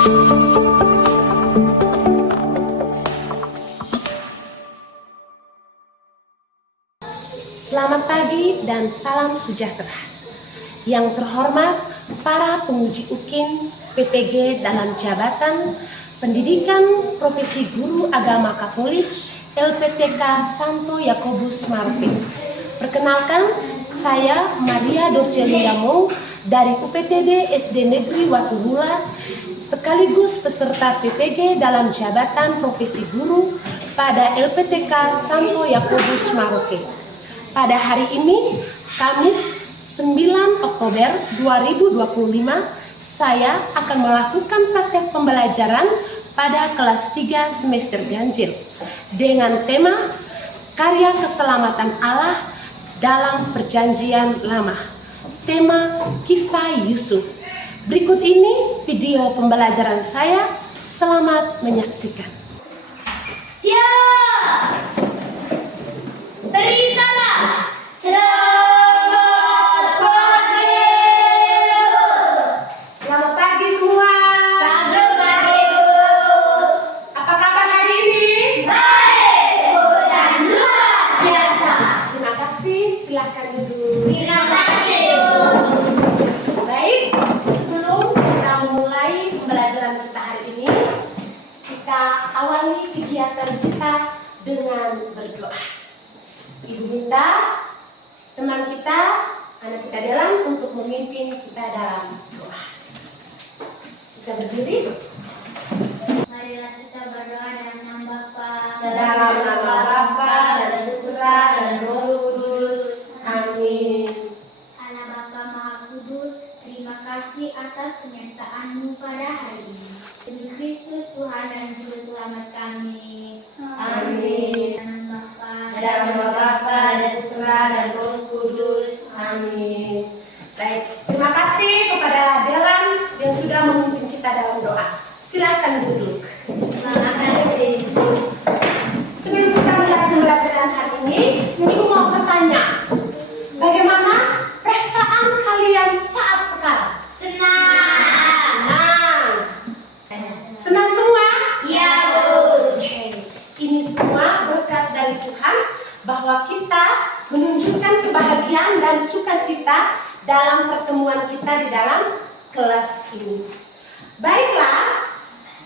Selamat pagi dan salam sejahtera. Yang terhormat para penguji UKIN PTG dalam jabatan Pendidikan Profesi Guru Agama Katolik LPTK Santo Yakobus Maroke. Perkenalkan, saya Maria Dorcelia Mou dari UPTD SD Negeri Watuhula sekaligus peserta PTG dalam jabatan Profesi Guru pada LPTK Santo Yakobus Maroke. Pada hari ini, Kamis 9 Oktober 2025, saya akan melakukan praktek pembelajaran pada kelas 3 semester ganjil dengan tema Karya Keselamatan Allah dalam Perjanjian Lama. Tema Kisah Yusuf. Berikut ini video pembelajaran saya. Selamat menyaksikan. Siap! Beri salam. Selamat pagi, Bu. Selamat pagi semua. Selamat pagi, Bu. Apa kabar hari ini? Baik, Bu, dan luar biasa. Terima kasih. Silakan duduk. Terima kasih, Bu. Baik, sebelum kita memulai pembelajaran kita hari ini, kita awali kegiatan kita dengan berdoa. Ibu minta teman kita, anak kita Delan untuk memimpin kita dalam doa. Kita berdiri. Marilah kita berdoa dalam nama Bapa, Dalam nama Bapa dan Putra dan Roh Kudus. Amin. Allah Bapa Maha Kudus, terima kasih atas penyertaan-Mu pada hari ini. Demi Kristus Tuhan dan Juru Selamat kami. Amin. Dalam nama Bapa, Dalam nama Bapa dan Putra dan Roh Kudus. Amin. Baik, terima kasih kepada Delan yang sudah memimpin kita dalam doa. Silakan duduk. terima kasih. Sebelum kita mulai pembelajaran hari ini, Ibu mau bertanya, bagaimana perasaan kalian saat sekarang? Senang. Senang semua? Ya, Bu. Oke. Ini semua berkat dari Tuhan bahwa kita menunjukkan kebahagiaan dan sukacita dalam pertemuan kita di dalam kelas ini. Baiklah,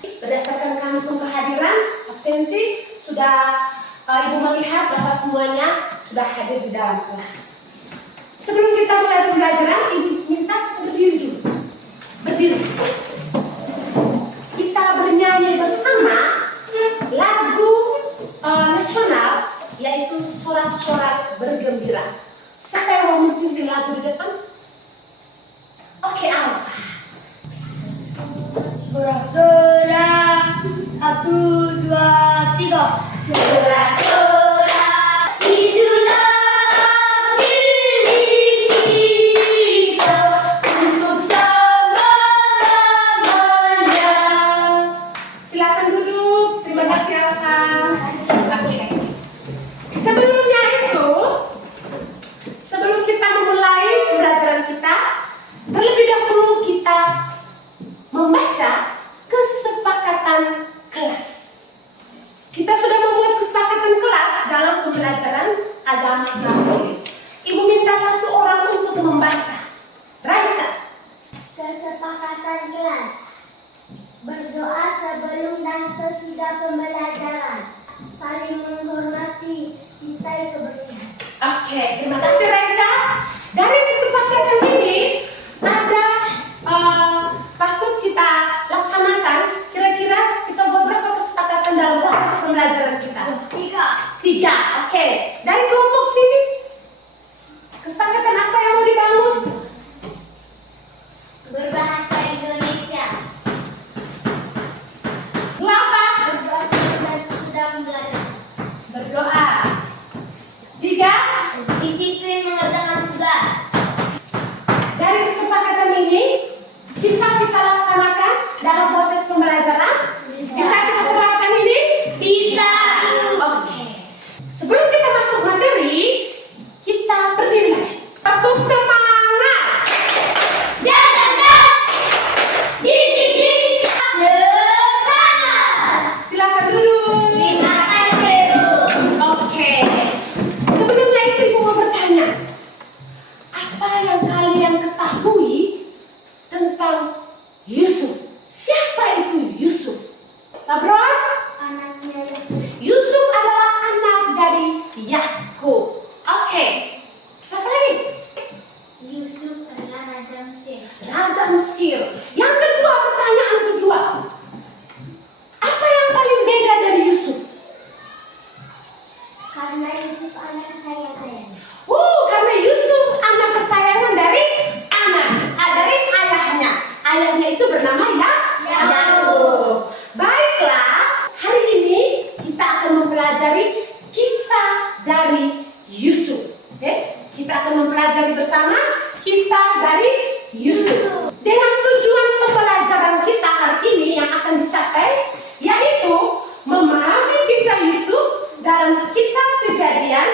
berdasarkan kantung kehadiran, absensi, sudah Ibu melihat bahwa semuanya sudah hadir di dalam kelas. Sebelum kita mulai pembelajaran, Ibu minta kita berdiri dulu. Berdiri. Kita bernyanyi bersama lagu nasional, yaitu Sorak-Sorak Bergembira. Siapa yang mau memimpin lagu di depan? Oke, Alfa. Sorak-sorak, 1, 2, 3. Sorak-sorak, itulah milik kita untuk selama-lamanya. Silakan duduk. Terima kasih, Alfa. Oke. Sebelum kita memulai pembelajaran kita, terlebih dahulu kita membaca kesepakatan kelas. Kita sudah membuat kesepakatan kelas dalam pembelajaran agama Katolik. Ibu minta satu orang untuk membaca. Raisa. Kesepakatan kelas. Berdoa sebelum dan sesudah pembelajaran. Saling menghormati, cintai kebersihan. Oke, terima kasih Raisa. Dari kesepakatan ini ada patut kita laksanakan. Kira-kira kita buat berapa kesepakatan dalam proses pembelajaran kita? 3. Oke. Dari kelompok sini, kesepakatan apa yang mau dibangun? Berbahasa Indonesia. 2 apa? Berdoa sebelum dan sesudah pembelajaran. Berdoa. 3. Disiplin mengerjakan tugas. Dari kesepakatan ini bisa kita laksanakan dalam proses pembelajaran? Bisa kita terapkan ini? Bisa. Oke. Sebelum kita masuk materi, kita berdiri. Tepuk semangat. Dan di Raja Mesir. Raja Mesir. Yang kedua, pertanyaan kedua. Apa yang paling beda dari Yusuf? Karena Yusuf anak kesayangan. Karena Yusuf anak kesayangan dari ayahnya. Ayahnya itu bernama Yakub. Baiklah, hari ini kita akan mempelajari kisah dari Yusuf. Kita akan mempelajari bersama kisah dari Yusuf. Dengan tujuan pembelajaran kita hari ini yang akan dicapai, yaitu memahami kisah Yusuf dalam kitab Kejadian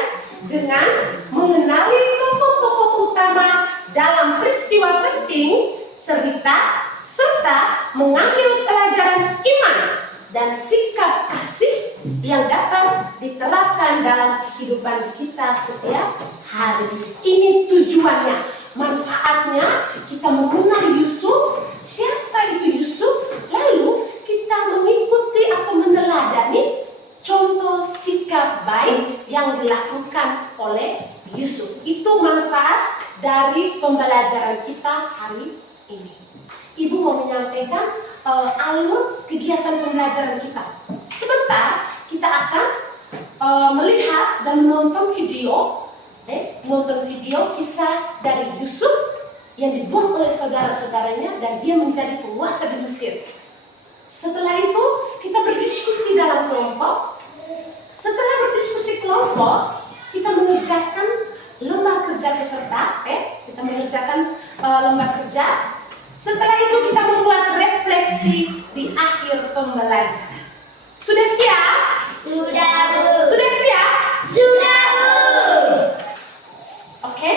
dengan mengenali tokoh-tokoh utama dalam peristiwa penting, cerita, serta mengambil pelajaran iman dan sikap kasih yang dapat diterapkan dalam kehidupan kita setiap hari. Ini tujuannya, manfaatnya kita mengenal Yusuf, siapa itu Yusuf, lalu kita mengikuti atau meneladani contoh sikap baik yang dilakukan oleh Yusuf. Itu manfaat dari pembelajaran kita hari ini. Ibu mau menyampaikan alur kegiatan pembelajaran kita. Sebentar kita akan melihat dan menonton video kisah dari Yusuf yang dibuang oleh saudara-saudaranya dan dia menjadi penguasa di Mesir. Setelah itu kita berdiskusi dalam kelompok. Setelah berdiskusi kelompok, kita mengerjakan lomba kerja peserta. Kita mengerjakan lomba kerja. Setelah itu kita membuat refleksi di akhir pembelajaran. Sudah siap? Sudah, Bu. Sudah siap? Sudah, Bu. Oke.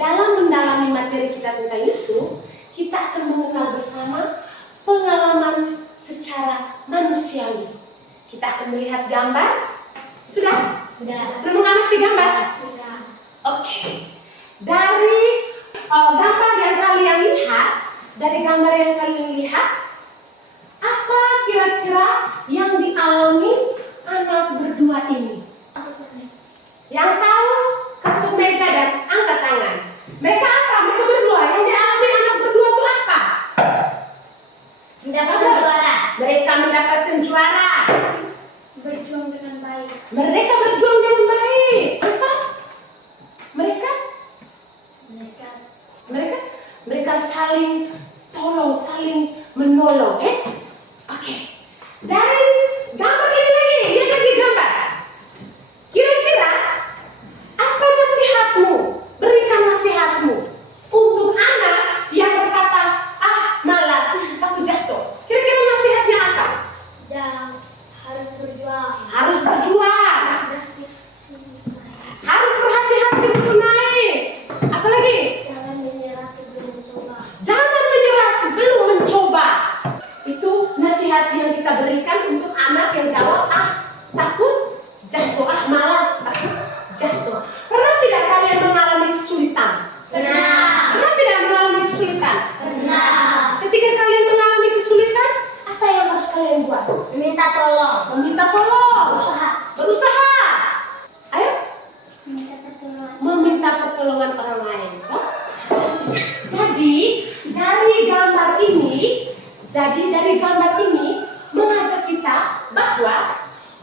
Dalam mendalami materi kita tentang Yusuf, kita akan mengenal bersama pengalaman secara manusiawi. Kita akan melihat gambar. Sudah? Sudah. Sudah mengamati gambar? Sudah. Oke. Dari gambar yang kalian lihat, apa kira-kira yang dialami anak berdua ini? Yang tahu, ketuk meja dan angkat tangan. Mereka apa? Mereka berdua. Yang dialami anak berdua itu apa? Mendapatkan juara. Mereka mendapatkan juara. Berjuang dengan baik. Mereka berjuang dengan baik. Apa? Mereka saling tolong, saling menolong. Oke. Dari gambar ini lagi, lihat lagi gambar. Kira-kira apa nasihatmu? Berikan nasihatmu untuk anak yang berkata, malas, aku jatuh. Kira-kira nasihatnya apa? Dan harus berjuang. Harus berjuang. Harus berhati-hati untuk naik. Apalagi? Jangan menyerah sebelum mencoba. Jangan menyerah sebelum mencoba. Itu nasihat yang kita berikan untuk anak yang jawab, takut jatuh, malas, takut jatuh. Pernah tidak kalian mengalami kesulitan? Pernah. Pernah tidak mengalami kesulitan? Pernah. Ketika kalian mengalami kesulitan, apa yang harus kalian buat? Minta tolong. Meminta tolong. Berusaha. Ayo. Minta pertolongan. Meminta pertolongan orang lain. Jadi dari gambar ini mengajak kita bahwa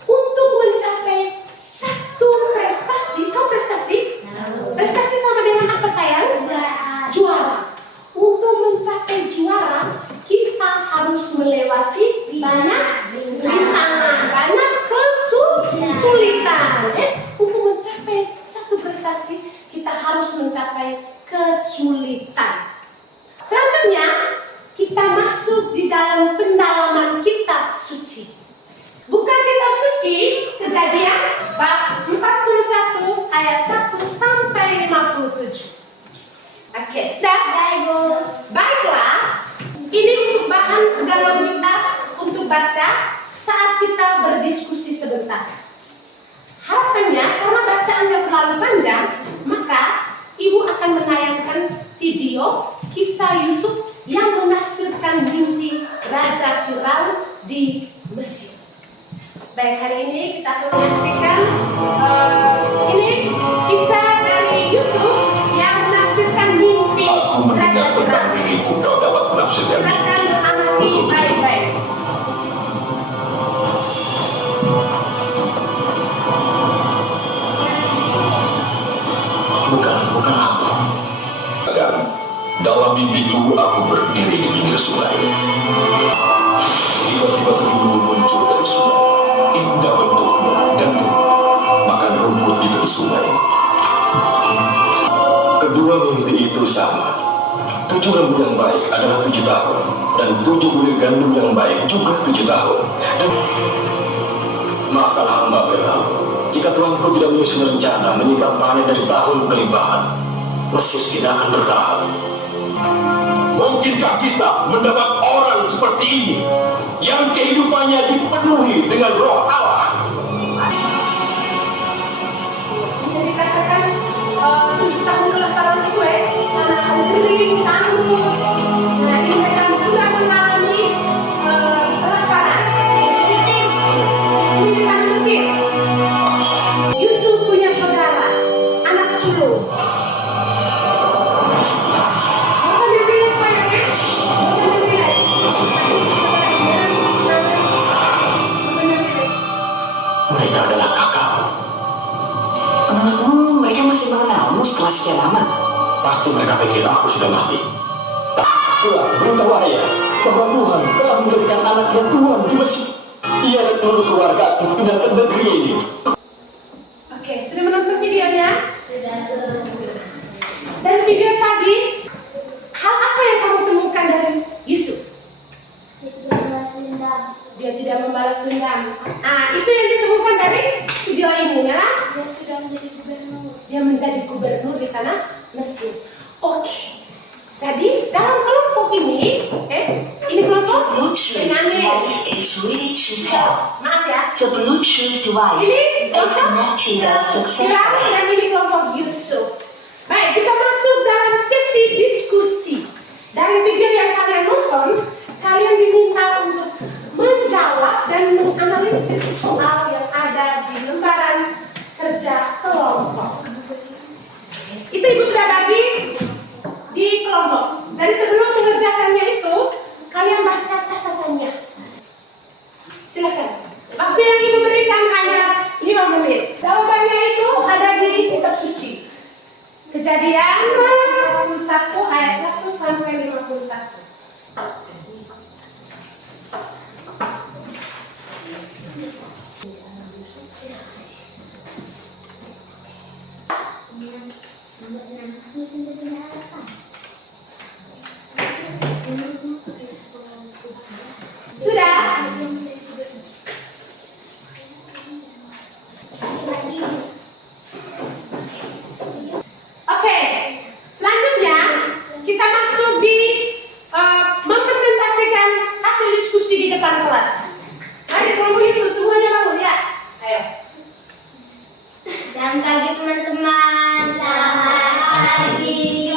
untuk mencapai satu prestasi, prestasi sama dengan apa sayang? Juara. Untuk mencapai juara, kita harus melewati banyak rintangan, banyak kesulitan. Untuk mencapai satu prestasi, kita harus mencapai kesulitan. Selanjutnya, kita masuk di dalam pendalaman kitab suci. Bukan kitab suci, Kejadian bab 41 ayat 1 sampai 57. Oke, sudah? Baiklah, ini untuk bahan dalam kita untuk baca saat kita berdiskusi sebentar. Harapannya, karena bacaannya terlalu panjang, maka Ibu akan menayangkan video kisah Yusuf yang menafsirkan mimpi Raja Firaun di Mesir. Baik, hari ini kita akan menyaksikan ini kisah dari Yusuf yang menafsirkan mimpi Raja Firaun. sekali. Silakan amati baik-baik. Bukan aku. Dan dalam mimpiku aku berdiri di pinggir sungai. Tiba-tiba tuyul muncul dari sungai. Indah bentuknya dan makan rumput di tepi sungai. Kedua mimpi itu sama. 7 lembu yang baik adalah 7 tahun, dan 7 bulir gandum yang baik juga 7 tahun. Dan maafkanlah hamba Firaun, jika tuanku tidak menyusun rencana menyingkap panen dari tahun kelimpahan, Mesir tidak akan bertahan. Mungkinkah kita mendapat orang seperti ini, yang kehidupannya dipenuhi dengan roh Allah? Jadi katakan 7 tahun kelaparan gue, karena kering, tandus. Nah, ini mereka sudah mengalami kelaparan. Ini di tanah Mesir. Yusuf punya saudara, anak sulung. Bukan dipilih sayangnya, bukan dipilih. Mereka adalah kakakmu. Menurutmu mereka masih mengenalmu setelah sekian lama? Pasti mereka pikir aku sudah mati. Pulang, beritahu ayah bahwa Tuhan telah memberikan anaknya Tuhan di Mesir. Ia dan seluruh keluarga aku pindah ke negeri ini. Oke, sudah menonton videonya? Sudah. Dan video tadi, hal apa yang kamu temukan dari Yusuf? Dia tidak membalas dendam. Nah, itu yang ditemukan dari video ini, ya? Dia sudah menjadi gubernur. Dia menjadi gubernur di tanah Mesir. Oke. Jadi dalam kelompok ini, ini kelompok Bluetooth device is ready to pair. maaf ya. The Bluetooth device Ini is kelompok connected Firaun successfully. dan ini kelompok Yusuf. Baik, kita masuk dalam sesi diskusi. Dari video yang kalian nonton, kalian diminta untuk menjawab dan menganalisis soal yang ada di lembaran kerja kelompok. Itu ibu sudah bagi di kelompok. Dan sebelum mengerjakannya itu, kalian baca catatannya. Silakan. Waktu yang ibu berikan hanya 5 menit. Jawabannya itu ada di kitab suci. Kejadian 51 ayat 1 sampai 51. Sudah? Oke, selanjutnya kita masuk di mempresentasikan hasil diskusi di depan kelas. Mari kelompok itu semuanya bangun ya. Ayo. Selamat pagi teman-teman. Selamat pagi.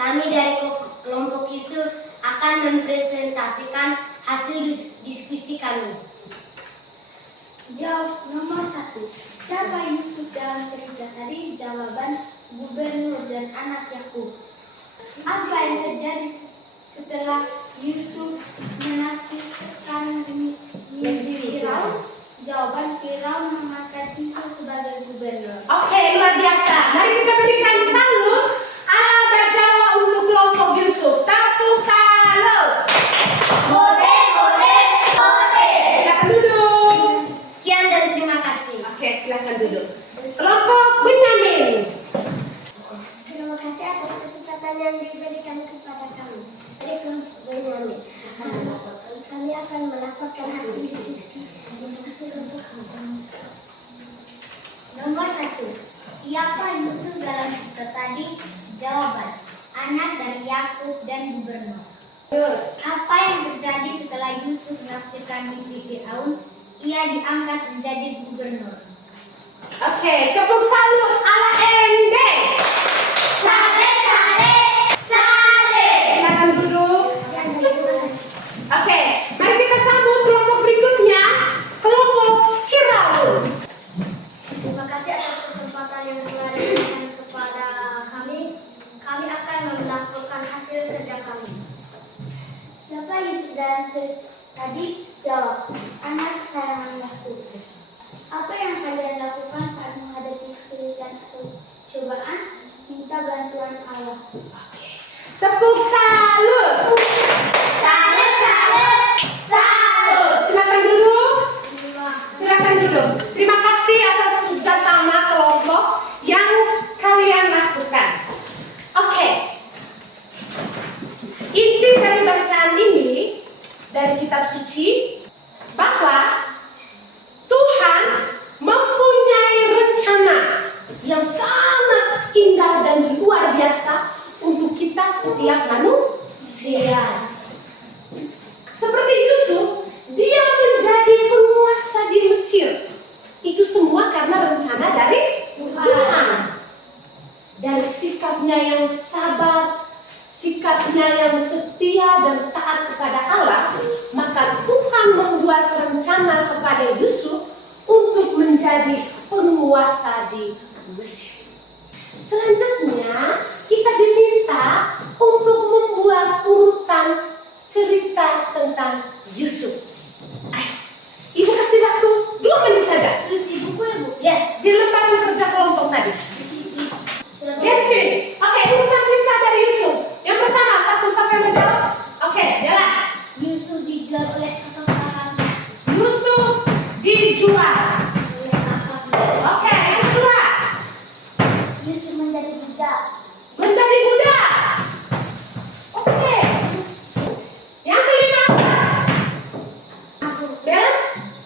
Kami dari kelompok Yusuf akan mempresentasikan hasil diskusi kami. Jawab nomor 1. Siapa Yusuf dalam cerita tadi? Jawaban gubernur dan anak Yakub. Apa yang terjadi setelah Yusuf menafsirkan mimpi Firaun? Jawaban Firaun mengangkat Yusuf sebagai gubernur. Oke, luar biasa. Mari kita berikan salut ala Bajawa untuk kelompok Yusuf. Tepuk salut. Boleh. Silakan duduk. Sekian dan terima kasih. Oke, silakan duduk. Kelompok Benyamin. Terima kasih atas kesempatan yang diberikan kepada kami. Dari kelompok Benyamin, kami akan melaporkan hasil diskusi. Nomor 1. Siapa Yusuf dalam cerita tadi? Jawaban: anak dari Yakub dan gubernur. Apa yang terjadi setelah Yusuf menafsirkan mimpi Firaun? Ia diangkat menjadi gubernur. Oke, tepuk salut ala MD. Sare. Silakan duduk. Oke, mari kita sambut kelompok berikutnya, kelompok Firaun. Terima kasih atas kesempatan yang telah diberikan kepada kami. Kami akan melaporkan hasil kerja kami. Yusuf dalam cerita tadi? Jawab, anak kesayangan Yakub. Apa yang kalian lakukan saat menghadapi kesulitan atau cobaan? Minta bantuan Allah. Tepuk salut. Salut, salut, salut. Silakan duduk. Silakan duduk. Terima kasih atas kerjasama kelompok yang kalian lakukan. Oke. Inti dari bacaan ini dari kitab suci bahwa Tuhan mempunyai rencana yang sangat indah dan luar biasa untuk kita setiap manusia. Seperti Yusuf, dia menjadi penguasa di Mesir. Itu semua karena rencana dari Tuhan. Dari sikapnya yang sabar, sikapnya yang setia dan taat kepada Allah, maka Tuhan membuat rencana kepada Yusuf untuk menjadi penguasa di Mesir. Selanjutnya, kita diminta untuk membuat urutan cerita tentang Yusuf. Ayo, Ibu kasih waktu 2 menit saja. Terus di buku ya, Bu? Yes, di lembaran kerja kelompok tadi. Lihat sini. Oke, urutan kisah dari Yusuf. Yang pertama, satu siapa yang menjawab? Oke, jalan. Yusuf dijual oleh kakak. Yusuf dijual. Oleh kakak. Oke, yang kedua. Yusuf menjadi budak. Menjadi budak. Oke. Yang kelima. Dan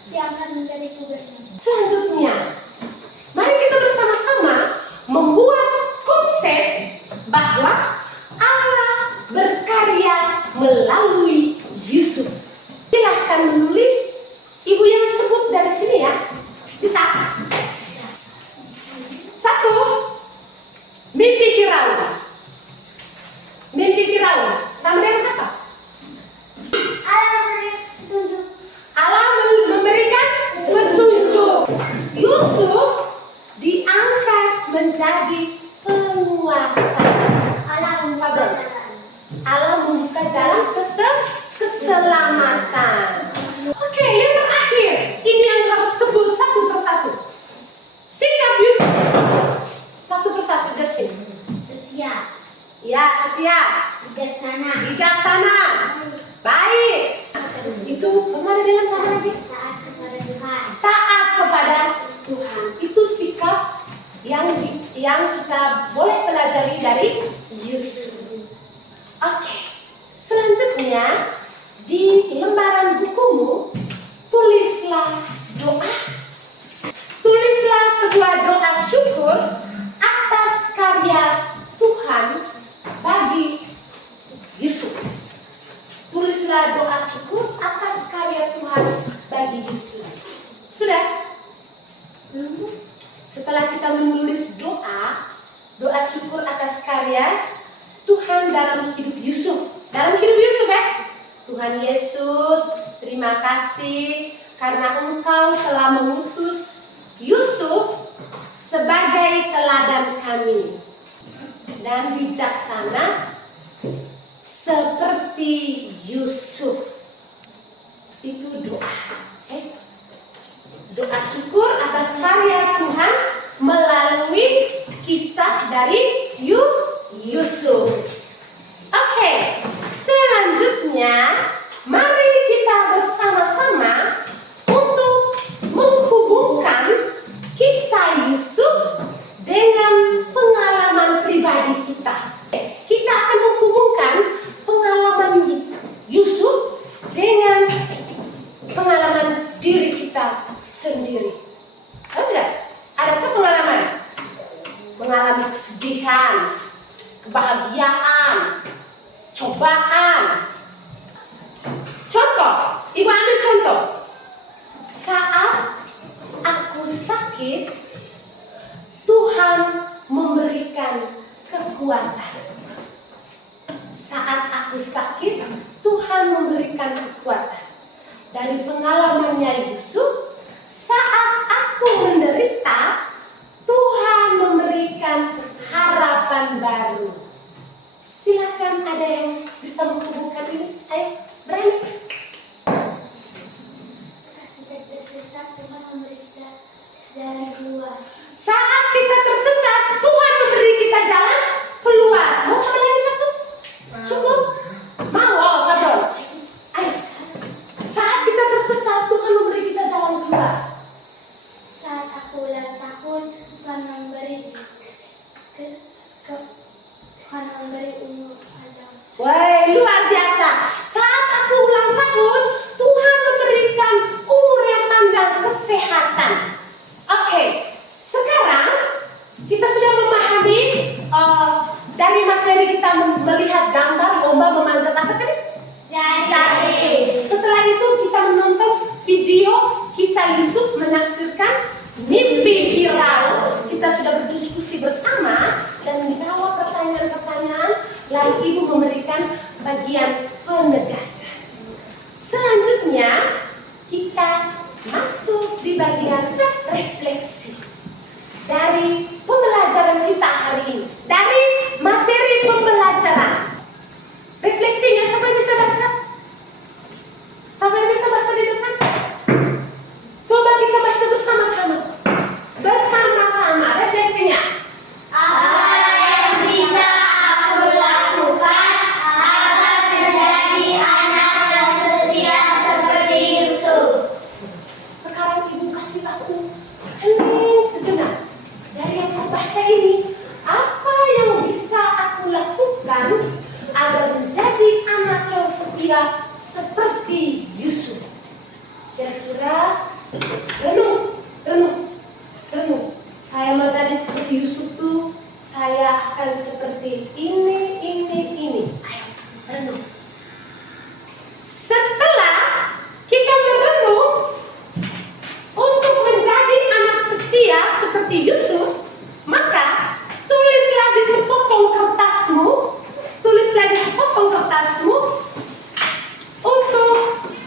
Diangkat menjadi gubernur. selanjutnya, mari kita bersama-sama membuat konsep bahwa Allah berkarya melalui Yusuf. Silahkan menulis. Ibu yang sebut dari sini ya. Bisa? Satu, mimpi Firaun. Mimpi Firaun sama dengan apa? Allah memberikan petunjuk. Yusuf diangkat menjadi penguasa. Allah membuka jalan keselamatan. Oke, yang terakhir, ini yang harus sebut satu persatu. Sikap Yusuf satu persatu dari sini. Setia. Ya, setia, Bijaksana. bijaksana, baik. Itu kemana dengan kata lagi? Taat kepada Tuhan. Taat kepada Tuhan. Itu sikap yang kita boleh pelajari dari Yusuf. Oke, selanjutnya di lembaran bukumu tulislah doa. Tulislah sebuah doa syukur atas karya Tuhan bagi Yusuf. Tulislah doa syukur atas karya Tuhan bagi Yusuf. Sudah? Belum? Setelah kita menulis doa syukur atas karya Tuhan dalam hidup Yusuf. Dalam hidup Yusuf ya. Tuhan Yesus, terima kasih karena Engkau telah mengutus Yusuf sebagai teladan kami dan bijaksana seperti Yusuf. Itu doa. Doa syukur atas karya Tuhan melalui kisah dari Yusuf. Oke, selanjutnya mari kita bersama-sama untuk menghubungkan kisah Yusuf dengan pengalaman pribadi kita. Kita akan menghubungkan pengalaman Yusuf dengan pengalaman diri kita sendiri. Tahu tidak? Adakah pengalaman? Mengalami kesedihan, kebahagiaan, cobaan. Contoh, Ibu ambil contoh. Saat aku sakit, Tuhan memberikan kekuatan. Saat aku sakit, Tuhan memberikan kekuatan. Dari pengalamannya Yusuf, saat aku menderita, Tuhan memberikan harapan baru. Silakan ada yang bisa menghubungkan ini? Ayo, berani? Tersesat Tuhan memeriksa dari luar. Saat kita tersesat, Tuhan memberi kita jalan keluar. Mau tambah lagi satu? Cukup? Mau? Oh, pardon. Ayo. Saat kita tersesat, Tuhan memberi kita jalan keluar. Saat aku ulang tahun, Tuhan memberi Tuhan memberi umur panjang. Wah, luar biasa. Saat aku ulang tahun, Tuhan memberikan umur yang panjang, kesehatan. Oke, sekarang kita sudah memahami dari materi kita melihat gambar lomba memanjat apa tadi? Jari. Setelah itu kita menonton video kisah Yusuf menafsirkan mimpi viral. Kita sudah berdiskusi bersama dan menjawab pertanyaan-pertanyaan. Lalu Ibu memberikan bagian penegasan. Selanjutnya kita masuk di bagian refleksi dari pembelajaran kita hari ini, dari materi pembelajaran. Refleksinya siapa yang bisa baca? Siapa yang bisa baca di depan? Coba kita baca bersama-sama. Bersama-sama refleksinya. Apa yang bisa aku lakukan agar menjadi anak yang setia seperti Yusuf? Sekarang Ibu kasih aku hening sejenak. Dari yang aku baca ini, apa yang bisa aku lakukan agar menjadi anak yang setia seperti Yusuf? Kira-kira renung. Saya mau jadi seperti Yusuf tuh, saya akan seperti ini. Ayo, renung. Setelah kita merenung untuk menjadi anak setia seperti Yusuf, maka tulislah di sepotong kertasmu untuk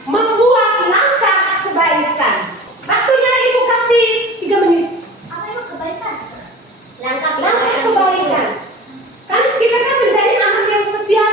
membuat langkah kebaikan. Waktunya Ibu kasih 3 menit. Apa itu kebaikan? Langkah kebaikan. Kan kita kan menjadi anak yang setia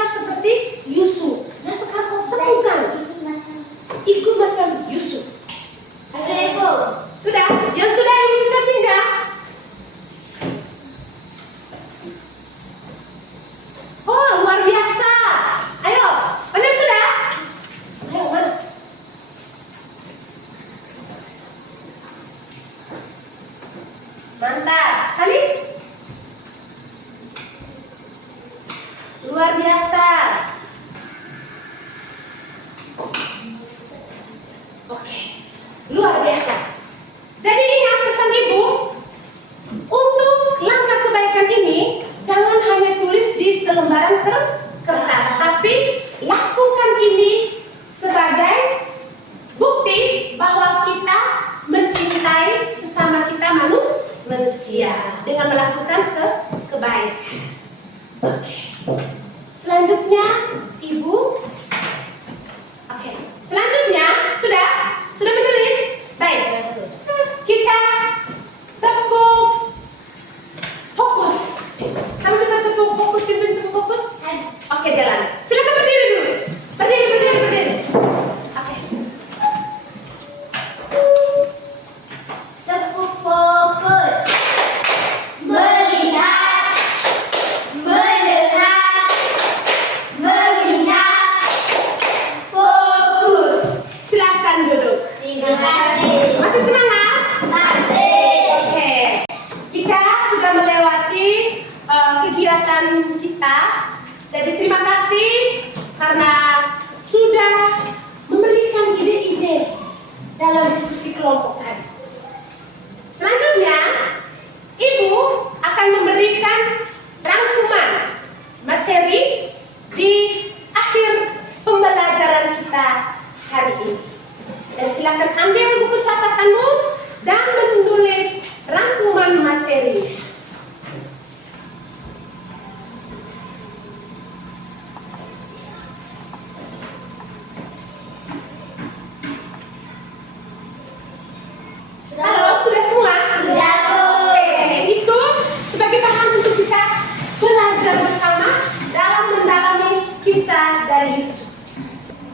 dari Yusuf.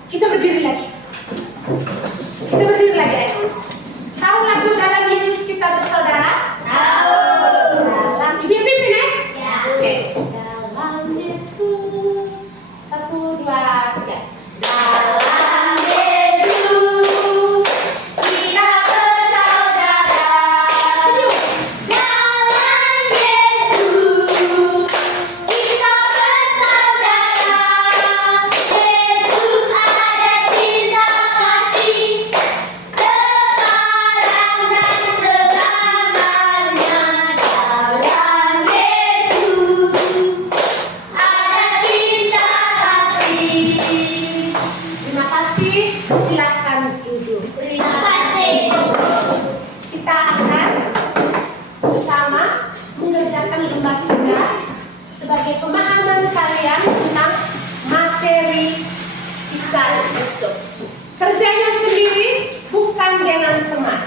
Kita berdiri lagi. Kita berdiri lagi, ayo. Tahu lagu dalam Yesus kita bersaudara? Tahu. Dalam ibu pimpin ya? Ya. Oke. Dalam Yesus. 1, 2, 3. Dalam Yesus kita bersaudara. Senyum. Dalam Yesus kita bersaudara. Yesus ada cinta kasih sekarang dan selamanya. Dalam Yesus ada cinta kasih. Terima kasih. Silakan duduk. Terima kasih. Kita akan bersama mengerjakan lomba kerja sebagai pemahaman kalian tentang materi kisah Yusuf. Kerjanya sendiri, bukan dengan teman.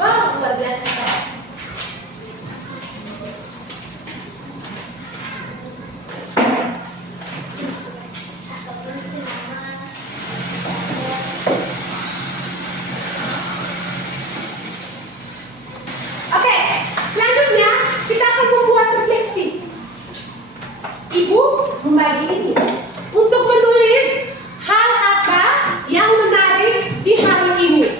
Wah, luar biasa. Oke, selanjutnya kita akan membuat refleksi. Ibu membagi ini untuk menulis hal apa yang menarik di hari ini.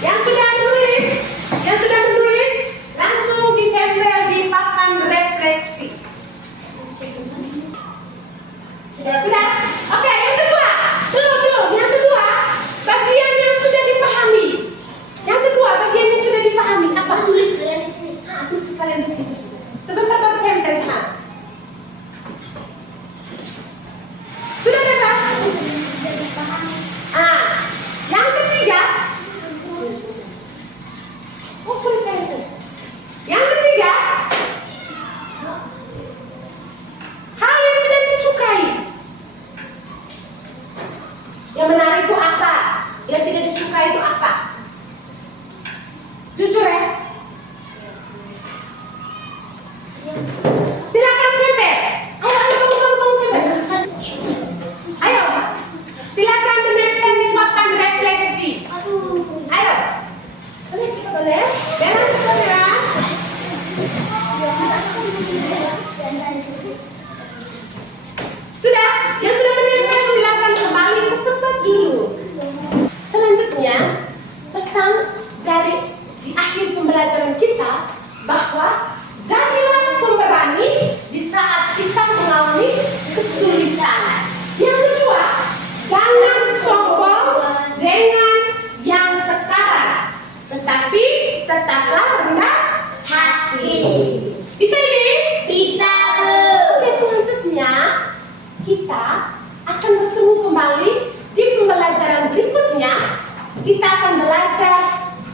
Yang sudah menulis langsung ditempel di papan refleksi. Sudah? Oke, yang kedua. Belum. Yang kedua, bagian yang sudah dipahami. Yang kedua, bagian yang sudah dipahami. Apa? Tulis kalian di sini. Tulis kalian di sini. Sebentar baru tempel. Sudah ada? Sudah dipahami. Yang ketiga. Oh, sorry saya. Yang ketiga, hal yang tidak disukai. Yang menarik itu apa? Yang tidak disukai itu apa? Jujur ya. Silakan tempel. Ayo tempel. Ayo. Silakan menempel di papan refleksi. Ayo. Boleh cepat boleh? Jangan cepat ya. Sudah? Yang sudah menempel silakan kembali ke tempat dulu. Selanjutnya, pesan dari di akhir pembelajaran kita bahwa jadilah pemberani di saat kita mengalami kesulitan. Yang kedua, jangan sombong dengan yang sekarang, tetapi tetaplah rendah hati. Bisa ini? Bisa. Oke, selanjutnya kita akan bertemu kembali di pembelajaran berikutnya. Kita akan belajar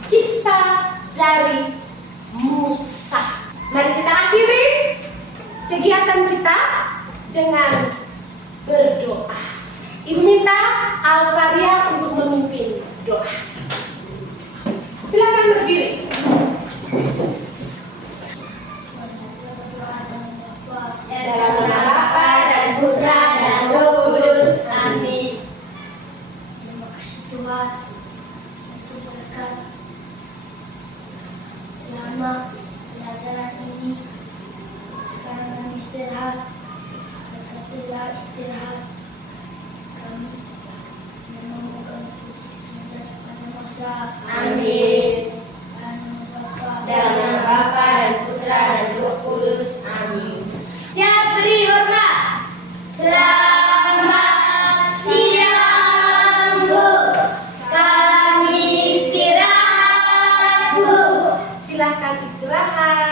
kisah dari Musa. Mari kita akhiri kegiatan kita dengan berdoa. Ibu minta Alfaria untuk memimpin doa. Silakan berdiri. Dalam nama Bapa dan Putra dan Roh Kudus. Amin. Terima kasih Tuhan untuk berkat selama pelajaran ini. Sekarang kami istirahat. Berkatilah istirahat kami menemukan pada masa. Amin. Dalam nama Bapa dan Putra dan Roh Kudus. Amin. Siap beri hormat. Selamat siang, Bu. Kami istirahat, Bu. Silakan istirahat.